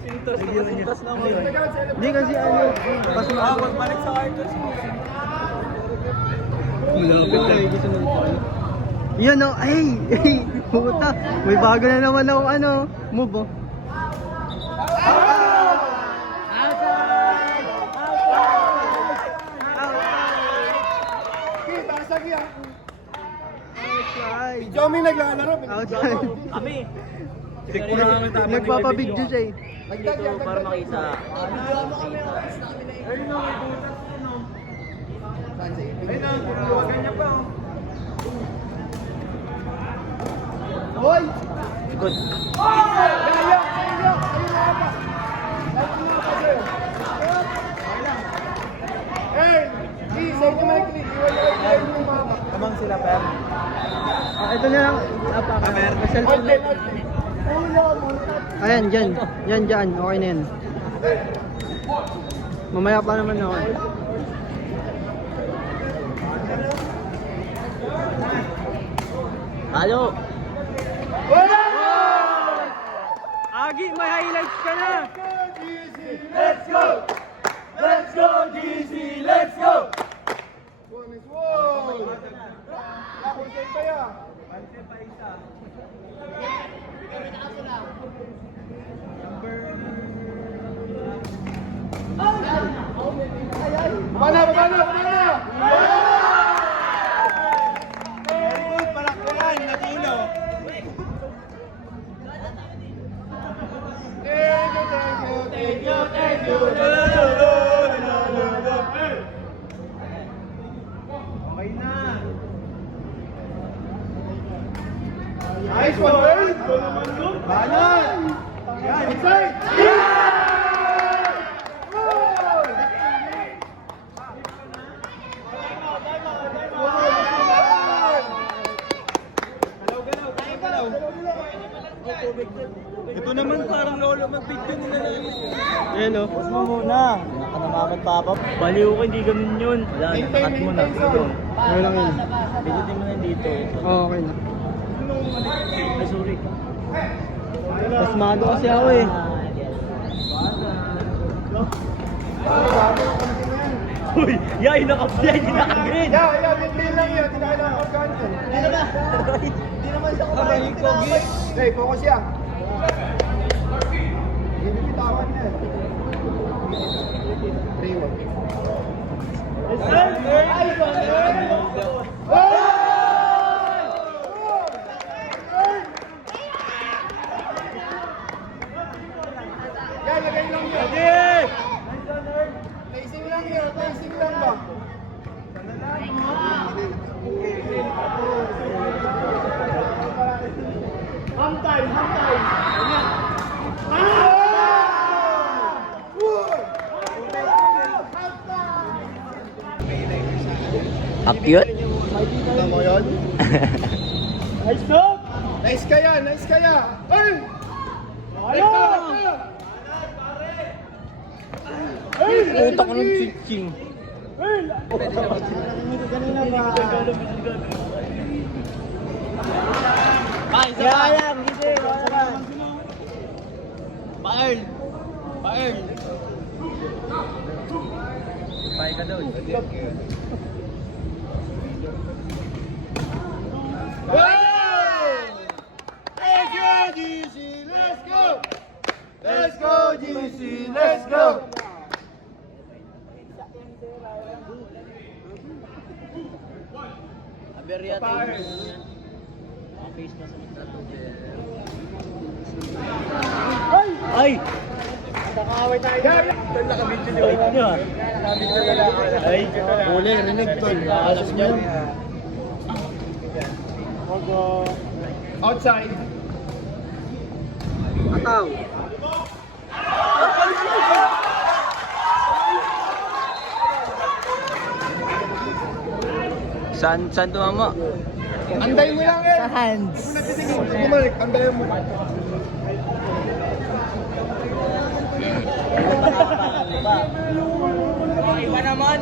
Sintas naman. Hindi kasi ano, pasma. Magbalik sa cartos mo. Malapit tayo gusto mo pa ano. Yan o, ay, puta. May bago na naman ako ano, move oh. Jommy naglalaro. Outside. Kami. Nagpapabidyo siya eh. Dito para makita. Hoy! Good. Hey! Please, say naman yung click. Iwan yung mama. Amang sila, Per. Ito na lang. May cellphone lang. Ayan, dyan. Yan, dyan. Okay na yan. Mamaya pa naman ako. Halo. Agi, may highlights ka na. Let's go! Let's go, GC! Let's go! Wow! Nakonsent kaya? Bana! Very good, palakpakan, natulo. Thank you. Okay na. Nice one, Earl. Banan. Yan, inside. Ito naman parang lolo mag-video nila lang. Ayan o. Pause mo muna. Nakanamaman papa. Baliw ko, hindi ganun yun. Wala, nakat mo na. Dito. Okay lang yun. Bigotin mo na dito. Okay na. Ay, sorry. Pasmado kasi ako eh. Uy, yay, nakapya, hindi nakagreen. Yeah, maintain lang yan. Hindi na kailangan mag-cancel. Hindi naman siya kumain. Hey, focus yan. Hindi bitawan niya. 3-1. Yan, lagay lang yan. Placing lang yan. Placing lang ba? Ham time. Akyot. Kita mo yun? Nice stop! Nice kaya! Ay! Utak ko ng switching. Ay, sayang! Hindi! Paerl! Pay ka doon. Let's go, GC! Let's go! Aberya tayo. Ang face mask ng tattoo. Ay! Nakakaway tayo. Tol, nakabidyo ni Bait nyo ah. Nakabidyo na lang. Ay, huli, rinig tol. Alam nyo. Outside. Ataw. Saan tumama? Anday mo lang eh. Sa hands. Bumalik, anday mo. Iba naman.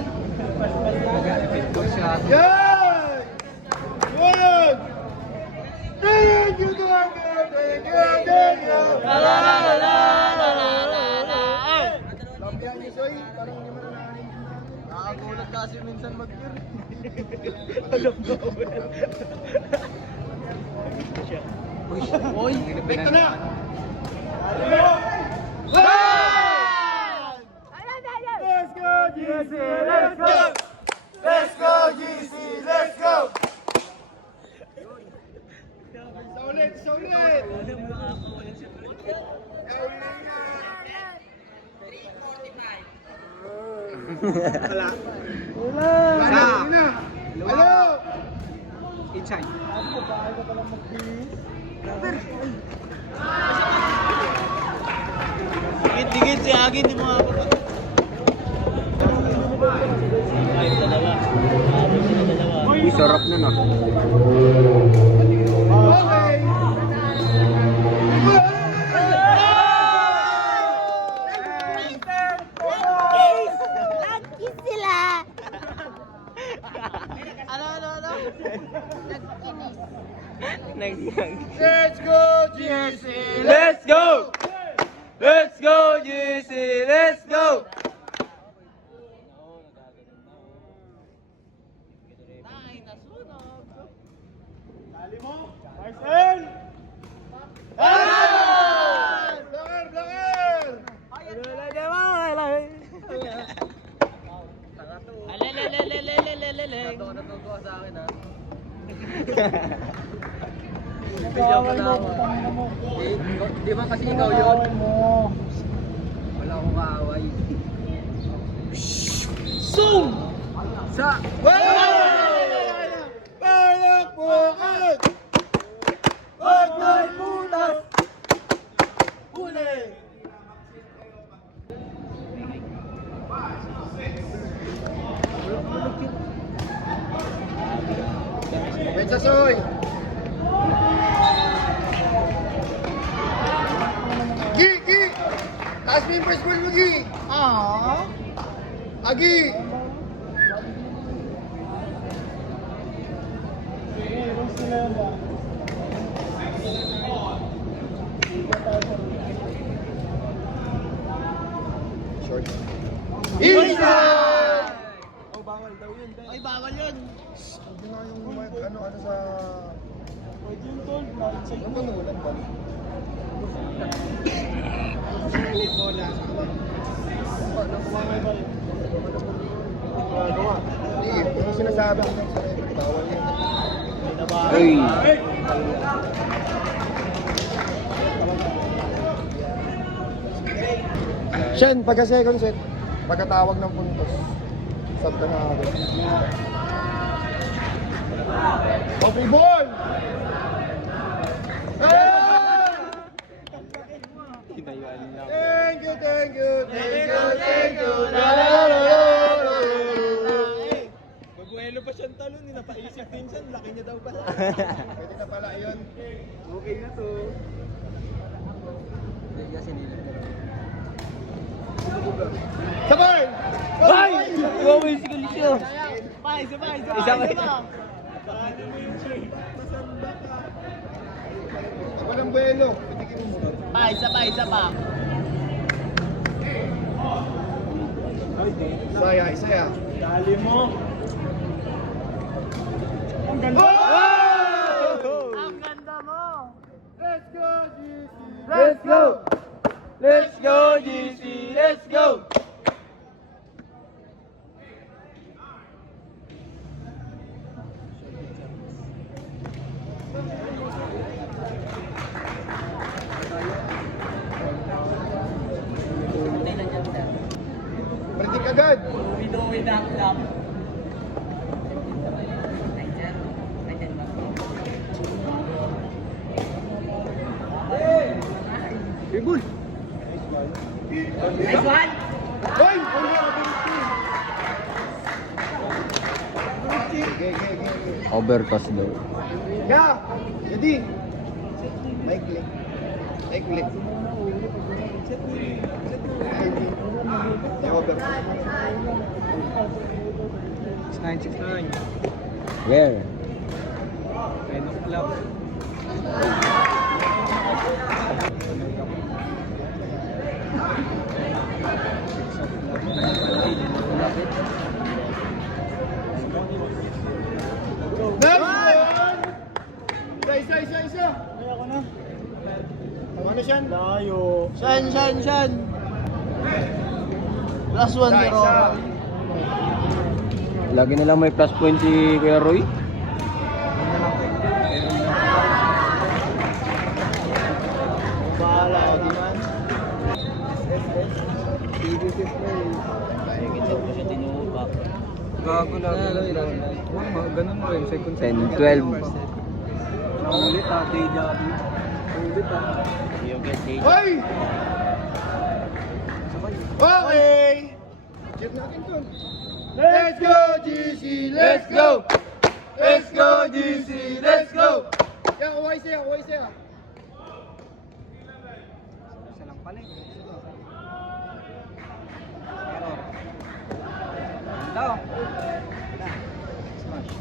Yan! Good! Thank you, thank you, thank you, thank you. La la la la la la. minsan mag-gear. Alam mo, well. Oy! Ito na! Let's go, GC! Let's go! Let's go, GC! Let's go! Isa ulit! Isa ulit! Wala. Wala. Hello! Inside. Dikit-dikit si Agi, di mo ako. Ay, dalawa. Abot sila dalawa. Uy, sarap nun ah. Okay! Nagkiss sila! Let's go, GC! Let's go! Let's go, GC! Let's go! Dali mo! Marcel! Ah! Blocker! Blocker! Natutuwa sa akin ah. Di ba kasi ikaw yun? Wala akong kaaway. Zoom! Sa... Balak po agad! Wag may putas! Huli! Bensa Soy! Gi! Gi! Taas mo yung first ball mo, Gi! Agi! Short. Isa! Oh, bawal daw yun. Ay, bawal yun. Hindi nga yung ano sa... Pwede yung tol. Ano ba naman ba? Ulit bola. Ano kumangay ba? Hindi, yung sinasabi ko ng sarili. Bawal yun. Hey! Shen, pagka second set, pagkatawag ng puntos, sub ka na agad. Okay, ball! Thank you, thank you, thank you, thank you. La la la la la la la. Magbuelo pa siyang talon, napaisip din siya, laki niya daw pala. Pwede na pala yun. Okay na to. Kasi nila. Sabay! Ay! Wow, si Coliseo! Sabay, sabay, Isa pa. Walang buelo. Pitigin mo muna. Isa pa. Isaya, isaya. Dali mo. Ang ganda! Ang ganda mo. Let's go, GC! Let's go! Let's go, GC! Let's go! Balikin agad! Uwi na lang. Ibul! Nice one. Hoy! Ge. Overtoss daw. Ya! Jadi! May click. May click. May over. 6969. Where? End of club. na siyan. Layo. Shan. Plus 1 Nice, pero... Lagi na lang may plus point si Kuya Roy. Bahala ka naman. Gago na. Ganun rin. Second 10, 12. Ulit deja vu. Ulit Hoy! Okay! Cheer natin to. Let's go, GC! Let's go! Let's go, GC! Let's go! Yan, uway siya. Isa lang pala eh. Ito. Smash.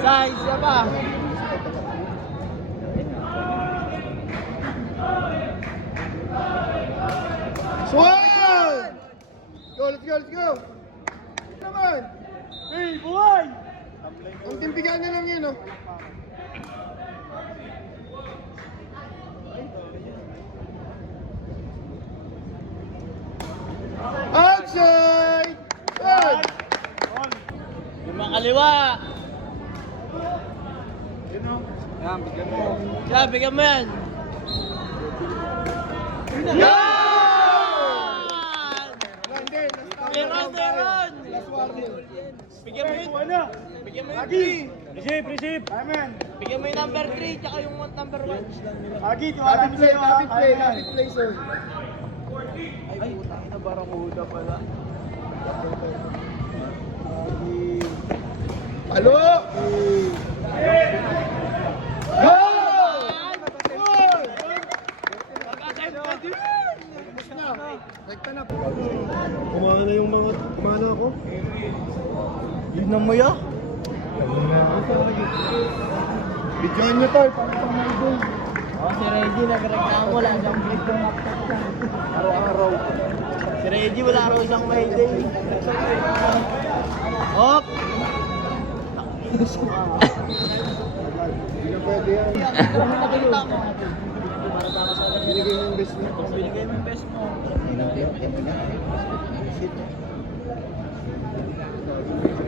Size na ba? Swan! Let's go! Naman! Hey, buhay! Ang timpigan na lang yun, oh. Outside! Good! Lima kaliwa. Yan, bigyan mo. Kaya, bigyan mo yan. Yan! Meron! Last warning. Bigyan mo yun. Bigyan mo yun. Receive. Amen. Bigyan mo yung number 3 tsaka yung number 1. Agi, tiwala Happy play, sir. Ay, putang ina, Barracuda pala. Halo! Go! Kumana na yung mga... Kumana ako. Yun na mo ya? Bidyohan nyo to, para pang mga idol. Si Reggie nagreklamo, wala siyang break yung laptop niya. Araw-araw. Si Reggie wala raw siyang may day. Hop! Hindi na pwede yan. Nakita mo. Binigay mo yung best mo. Binigay mo yung best mo.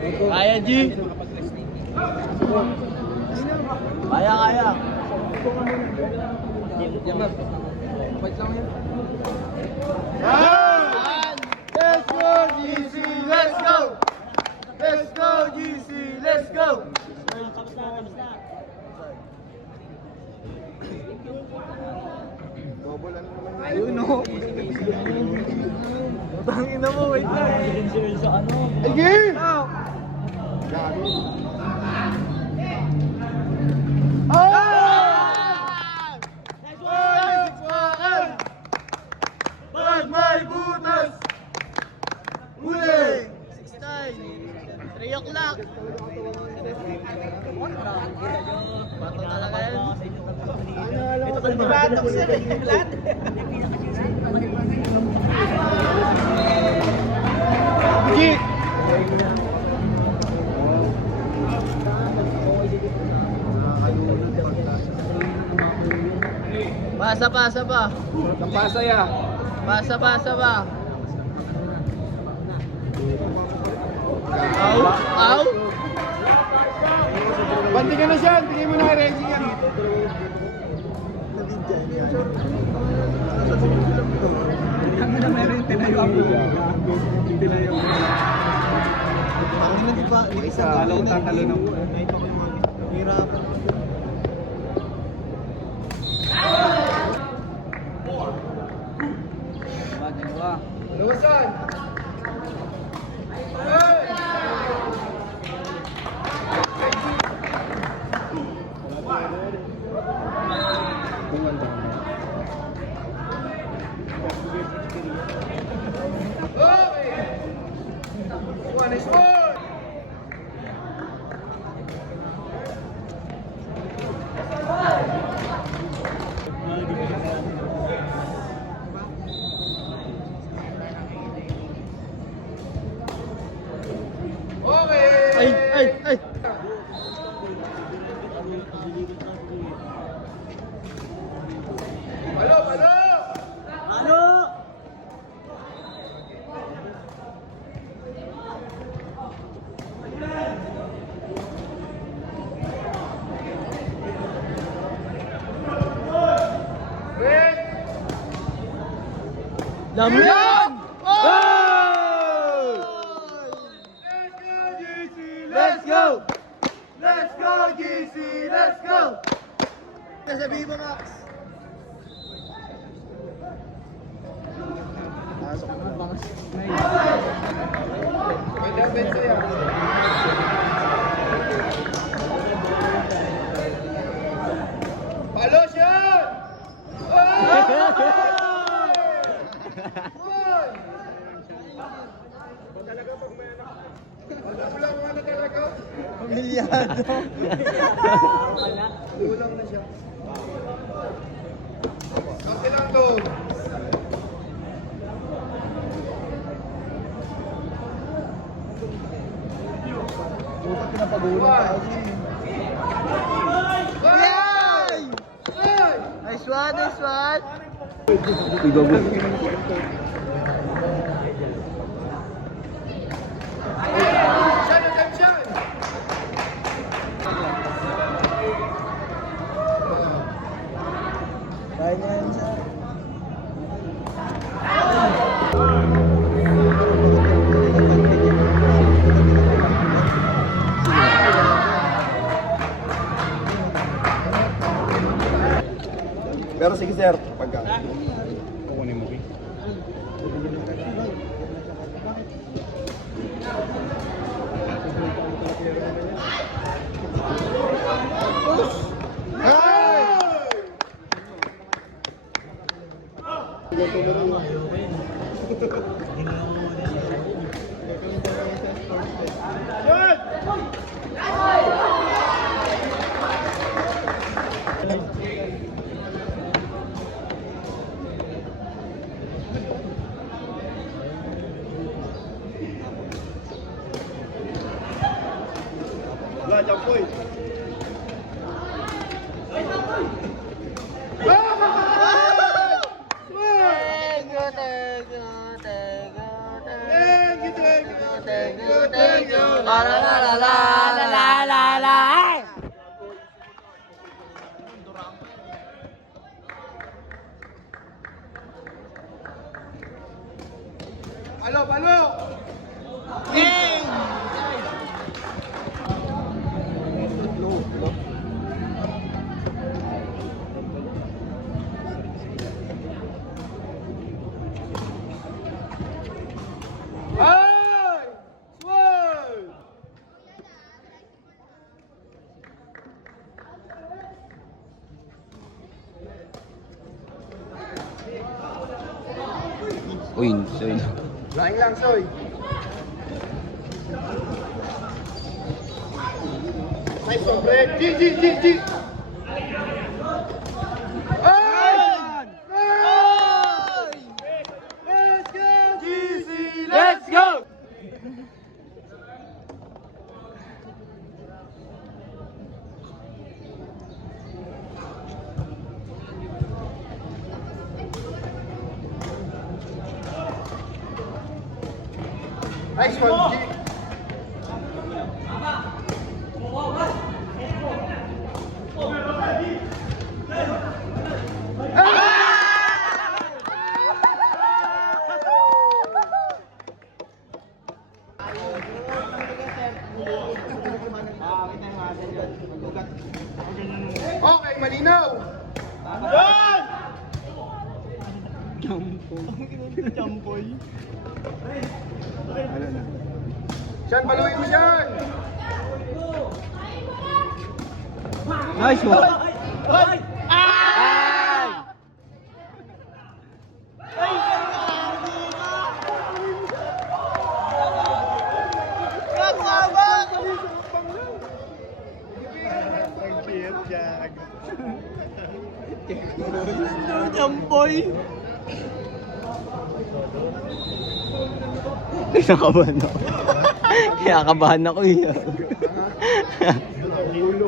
Kaya, G! Kaya. Fight lang yan. Yan! Let's go, GC! Let's go! Let's go, GC! Let's go! Double ano naman yun? Ayun o. Tangin na mo, wait lang. Sige! Ow! Gabi. Ah! Pag may butas! Huli! 3 o'clock. Bato talaga yan. Ito ka di batok sir eh. Lahat. Git! Pasa pa. Nampasaya. Pasa pa. Au. Banti ka na siya. Tingin mo na kay Reggie yan. Kami na meron yung tinayo ako. Tinayo ako. Ang hindi pa. Isa, alam ko tatalo na po. Hirap. Luwasan! One is one! Ay! Palo, palo! Ano? Red! Dami yan! Let's go! Let's go, GC! Let's go! Sasabihin mo, Max. Pasok mo, Max. May dapat siya. Palo siya! Kulang mo na talaga. Pamilyado. Kulang na siya. Kapi lang to. Bukat pinapagulang tayo. Yay! Ay! Nice one, nice one! Shine attention! Kaya niya yan siya. Pero sige sir, pagka. Kukunin mo. Wala dyan po eh. Palo, palo! Ay! Sword! Uy, sorry. Laing lang, Soy. Nice one, Fred. G, G, G, G. Ay! Let's go, GC! Let's go! Nice one, G. Okay, malinaw. Yan! Champoy. Siyan, baluin mo siyan. Nice one. Champoy. Kinakabahan ako. Kinakabahan ako eh. Ulo.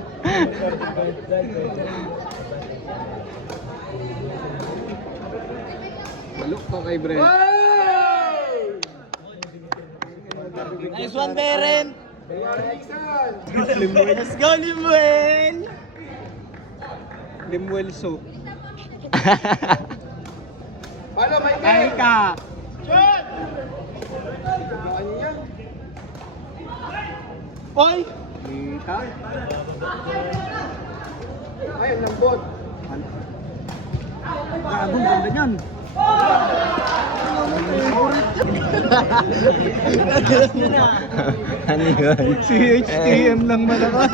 Balok pa kay Brent. Nice one, Beren! Let's go, Limuel! Limuel so. Paano, Michael? Ay ka! Shot! Ano yan? Oy! Kita. Ay, ang lambot. Gagong ganda niyan! Ano yun? CHTM lang malakas.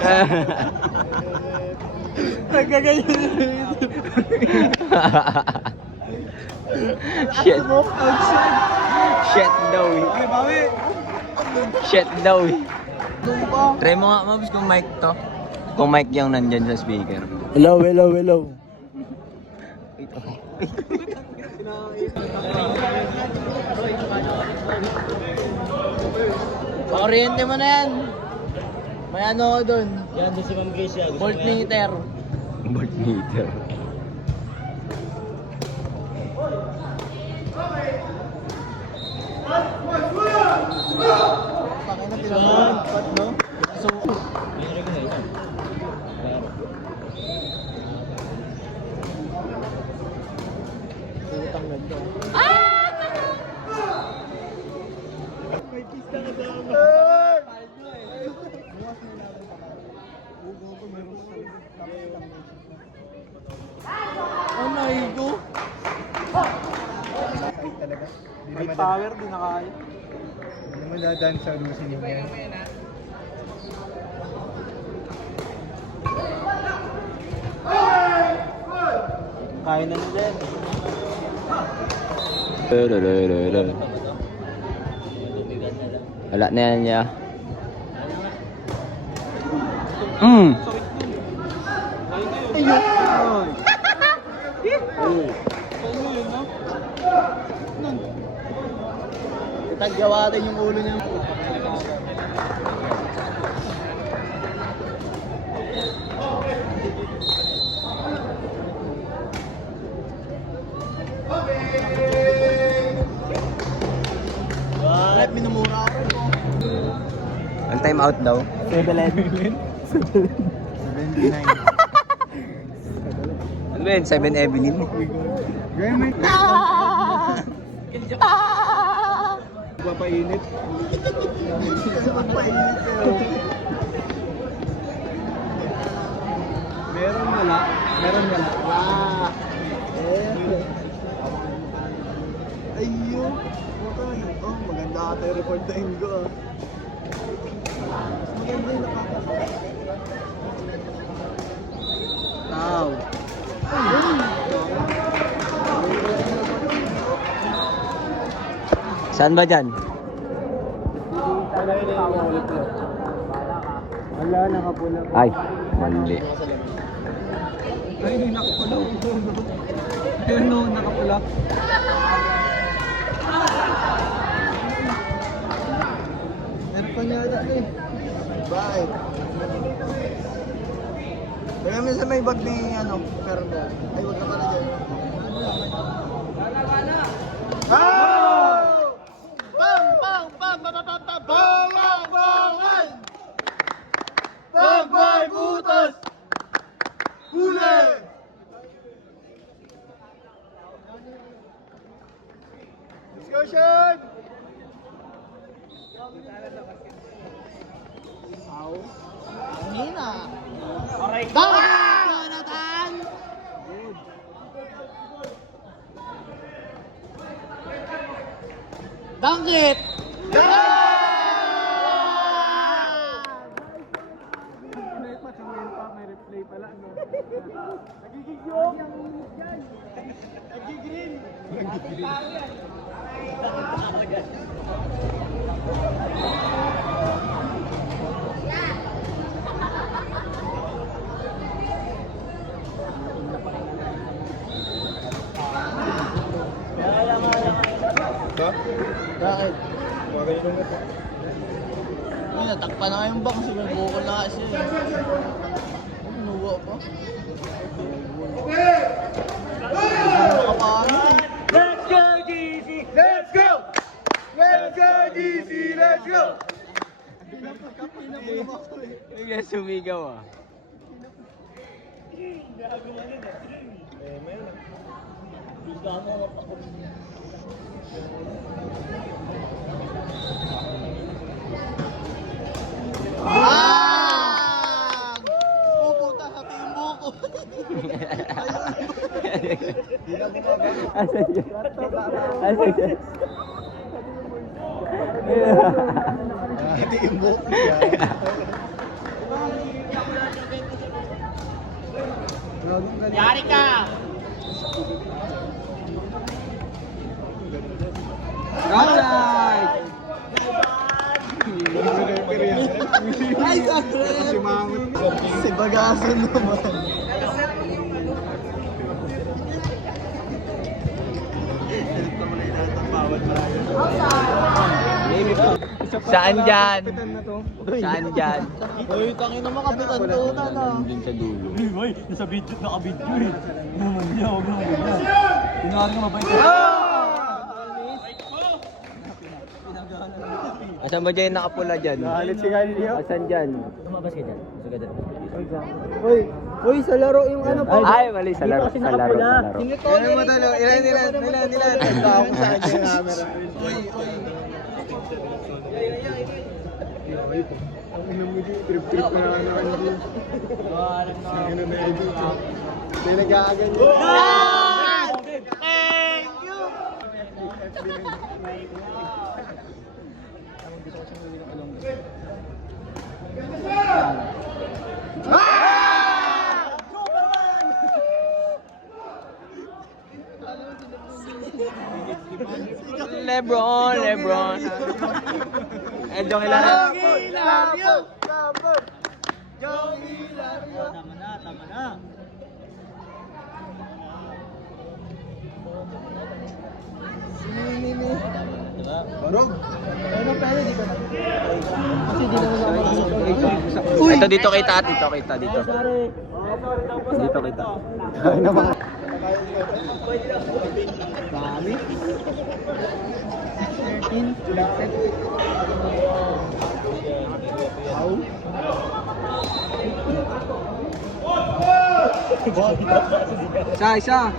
Nagaganyan. Shit. Shit daw eh. Ay, bawi. Shit daw eh. Try mo nga, Mabs, kung mic to. Kung mic yung nandyan sa speaker. Hello, hello, hello. Oriente mo na yan. May ano ko dun. Yan doon si Ma'am Gracia. Voltmeter. Voltmeter. Pakay na tinanong. No? So, utang ganda. May pista ka sa Oh my God! Ay, talaga. Di May naman power, di na kaya. Di naman dadaan sa lusin yung yan. Kaya na nila yan. Wala na yan niya. Mm. Ayun! Itagyawatin yung ulo niya. Rep, minumura ako. Ang time out daw. 7-11. 79. Ano ba yun? 7 Evelyn? Gaya may... Papainit. Magpainit kayo. Meron wala. Meron wala. Ah! Ayun! Oh, maganda ata yung record time ko ah. Maganda yung nakakasama. Wow! Saan ba dyan? Wala, nakapula. Ay, mali. Ay, hindi nakapula. Ayun no, nakapula. Meron pa niya agad eh. Bye! Kaya minsan may bag ni ano, Carmel. Ay, wag ka pala dyan. Oh! Bang! Bang! Bang! Bang! Bang! Bang! Bawang! Bawang! Pagbay butas! Huli! Discussion! Hina! Bang! Jonathan! Dangkit! May replay pala, no? Ba? Bakit? Mga ganyan mo po. Natakpan na nga yung box. Bukol na kasi. Nuwa pa. Let's go, GC! Let's go! Let's go, GC! Let's go! Bigla sumigaw ah. Pupunta sa timbuko. Asan yun? Asan yun? Timbuko. Yari ka! Outside! Ay, si Mangot. Si Bagason naman. Saan dyan? Saan dyan? Uy, tangin naman kapitan to na. Dun sa dulo. Uy, nasa video, naka-video eh. Naman niya, huwag naman ganyan. Tinawari ka mabait. Asan ba dyan yung nakapula dyan? Halit si Galileo. Asan dyan? Uy, sa laro yung ano pa. Ay, mali. Sa laro. Sa laro. Sa laro. Ilan mo talo? Ilan. Ako sa akin yung camera. Uy. Ang ina mo di, trip-trip na kanina. Ang ina na edit. Hindi nag-aagan yun. Thank you! Lebron. Eh, Jong ilan? Love you! Tama na. Barog! Ano pwede dito na? Kasi di naman Uy! Ito dito kita. Dito kita. Dito. Dito kita. Ay naman. Dami. 13. Isa.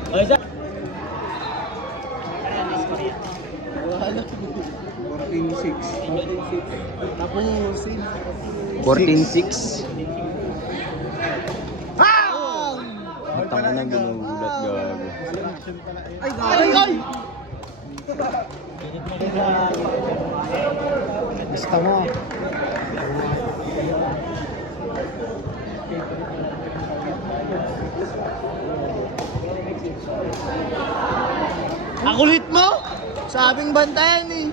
14-6. Tapusin. 14-6. Matang na ginugulat gago. Ay! Basta mo. Ang kulit mo! Sabing bantayan eh.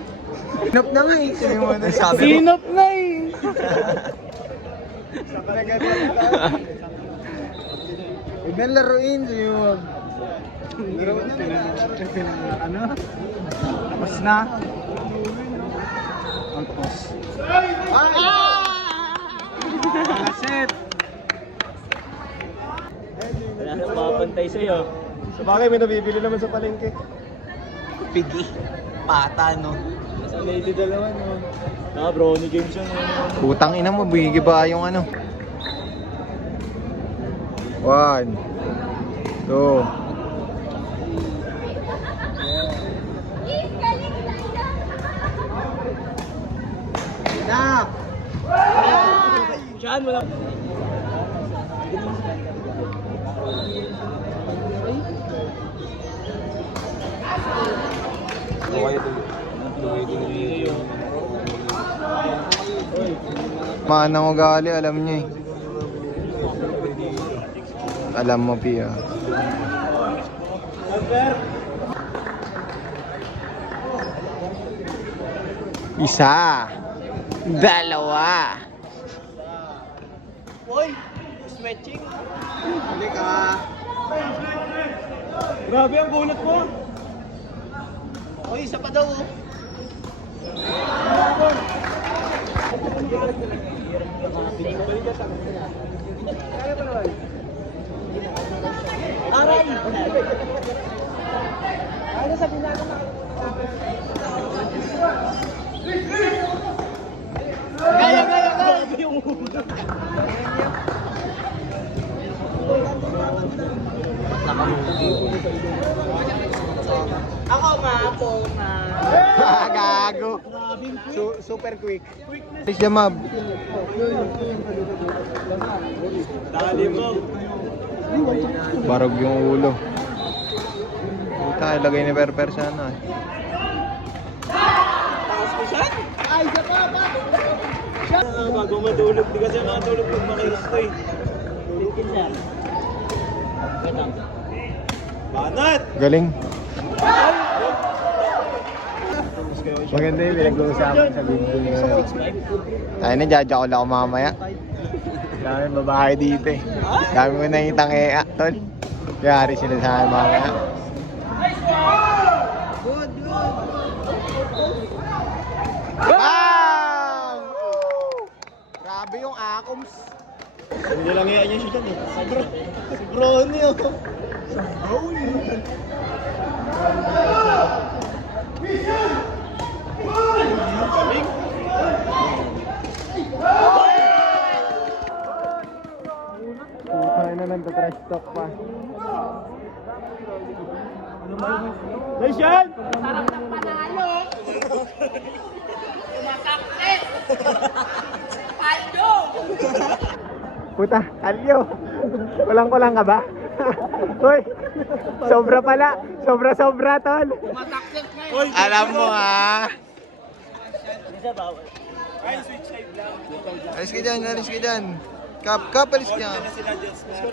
Sinop na nga eh. Sabi mo. Sinop na eh. Huwag na laruin. Huwag. Laruin na. Ano? Tapos na. Ang pos. Set. Wala nang mapantay sa'yo. Sa bagay, may nabibili naman sa palengke. Pigi. Pata, no? Sa lady dalawa, no? Bro, ni James yun. Putang ina mo, bigiba yung ano. 1, 2. Na! Diyan, wala. Manang ugali, alam niya eh. Alam mo, Pia. Isa. Dalawa. Boy, matching. Hindi ka. Grabe ang gulat mo. Oy, isa pa daw oh. Gago. Super quick. Please Jamab. Barog yung ulo. Puta, ilagay ni Perper sana. Bago matulog, di kasi makatulog pag makinis ko eh. Banat! Galing. Maganda yung pinag-uusapan sa video ngayon. Tayo na, judge ako lang ako mamaya. Dami babae dito eh. Dami mo nakitang ea, tol. Yari sila sa akin mamaya. Bang! Grabe yung Acoms. Hindi lang iya niya siya dyan eh. Bro, ano yun? Puta na nagka-trash talk pa. Lesyan! Sarap ng panalo! Sumasakit! Aldo! Puta, Alyo. Kulang-kulang ka ba? Hoy, sobra pala. Sobra-sobra, tol. Sumasakit na yun! Alam mo ha. Alis ka dyan, alis ka dyan. Kap, alis ka dyan.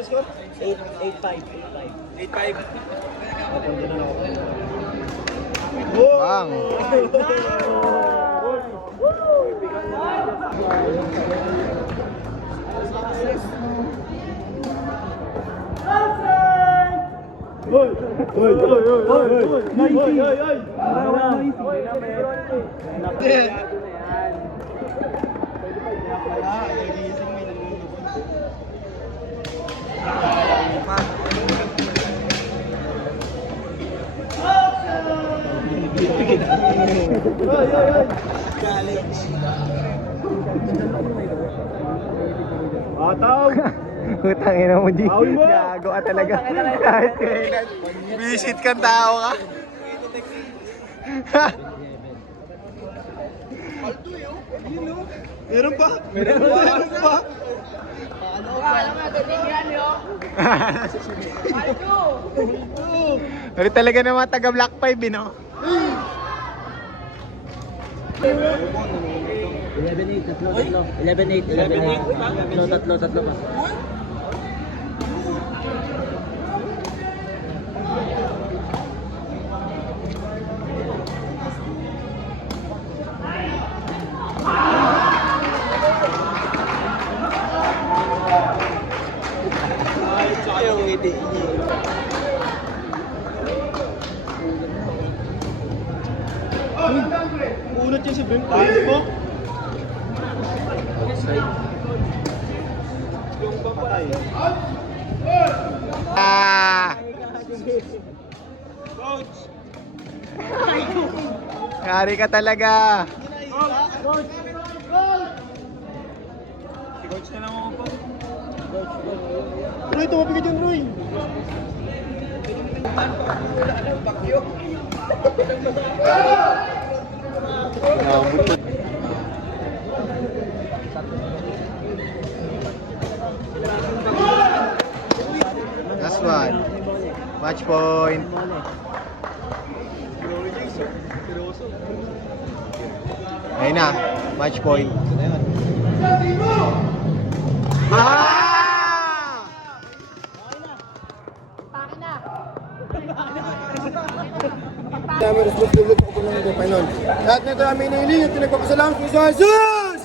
Score? 8-5. Bang. Ataw! Utang ina mo, G. Awin mo! Gago ka talaga. Kahit kailan. Visit kang tao ka. Meron pa? Meron pa? Alam mo, titigyan yun! Aldo! Ulit talaga ng mga taga Black 5, eh, no? 11-8, tatlo pa. Unat yan si Ben. Pwede mo? Yung papatay. Coach! Yari ka talaga. Si Coach na lang ako pa. Roy, tumabi ka dyan, Roy. Last one. Match point. Ayun na. Match point. Ah! Paki na! Kami responsibility ako ng Panginoon. Lahat na ito namin inihiling at pinagpapasalamat kay Jesus!